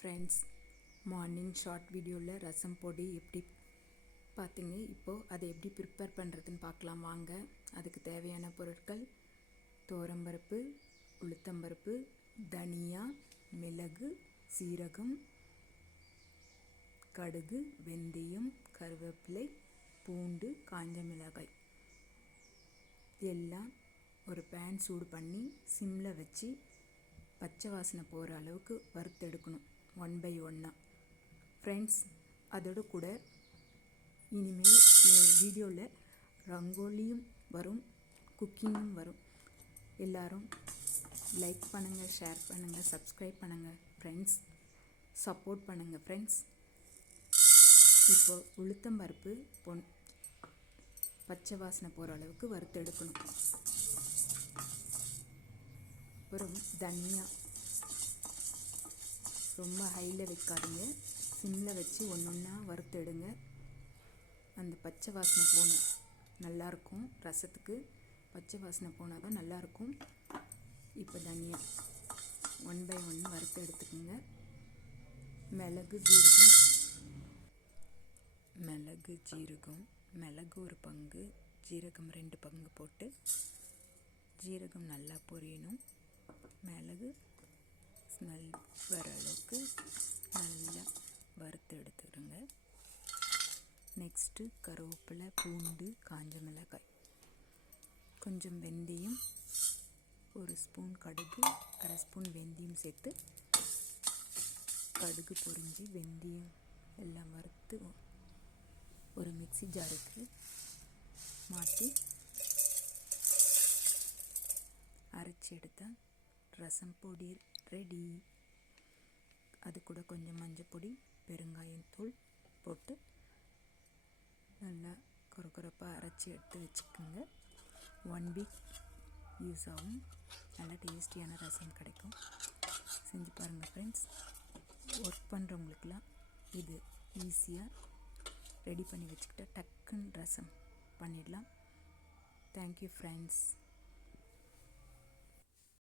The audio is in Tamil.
ஃப்ரெண்ட்ஸ், மார்னிங் ஷார்ட் வீடியோவில் ரசம் பொடி எப்படி பார்த்தீங்க. இப்போது அதை எப்படி ப்ரிப்பேர் பண்ணுறதுன்னு பார்க்கலாம் வாங்க. அதுக்கு தேவையான பொருட்கள்: துவரம்பருப்பு, உளுத்தம்பருப்பு, தனியா, மிளகு, சீரகம், கடுகு, வெந்தயம், கருவேப்பிலை, பூண்டு, காஞ்ச மிளகாய். எல்லாம் ஒரு பேன் சூடு பண்ணி சிம்மில் வச்சு பச்சை வாசனை போகிற அளவுக்கு வறுத்தெடுக்கணும், 1 by 1. ஃப்ரெண்ட்ஸ், அதோடு கூட இனிமேல் வீடியோவில் ரங்கோலியும் வரும், குக்கிங்கும் வரும். எல்லோரும் லைக் பண்ணுங்கள், ஷேர் பண்ணுங்கள், சப்ஸ்கிரைப் பண்ணுங்கள் ஃப்ரெண்ட்ஸ், சப்போர்ட் பண்ணுங்கள் ஃப்ரெண்ட்ஸ். இப்போ உளுத்தம்பருப்பு பச்சை வாசனை போகிற அளவுக்கு வறுத்தெடுக்கணும். அப்புறம் தனியா ரொம்ப ஹையில் வைக்காதீங்க, சிம்மில் வச்சு ஒன்றா வறுத்தெடுங்க. அந்த பச்சை வாசனை போனால் நல்லாயிருக்கும், ரசத்துக்கு பச்சை வாசனை போனால் தான் நல்லாயிருக்கும். இப்போ தனியா 1 by 1 வறுத்து எடுத்துக்கோங்க. மிளகு ஜீரகம், மிளகு ஒரு பங்கு, ஜீரகம் 2 பங்கு போட்டு ஜீரகம் நல்லா பொரியணும். மிளகு ஸ்மெல் வர அளவுக்கு நல்லா வறுத்து எடுத்துக்கிறோங்க. நெக்ஸ்ட்டு கருவேப்பிலை, பூண்டு, காஞ்ச மிளகாய், கொஞ்சம் வெந்தயம், 1 ஸ்பூன் கடுகு, 1/2 ஸ்பூன் வெந்தயம் சேர்த்து கடுகு பொரிஞ்சு வெந்தயம் எல்லாம் வறுத்து ஒரு மிக்ஸி ஜாருக்கு மாற்றி அரைச்சி எடுத்தால் ரசம் பொடி ரெடி. அது கூட கொஞ்சம் மஞ்சள் பொடி, பெருங்காயத்தூள் போட்டு நல்லா கொரப்பாக அரைச்சி எடுத்து வச்சுக்கோங்க. 1 வீக் யூஸ் ஆகும். நல்லா டேஸ்டியான ரசம் கிடைக்கும். செஞ்சு பாருங்கள் ஃப்ரெண்ட்ஸ். ஒர்க் பண்ணுறவங்களுக்கெல்லாம் இது ஈஸியாக ரெடி பண்ணி வச்சுக்கிட்டா டக்குன்னு ரசம் பண்ணிடலாம். Thank you friends.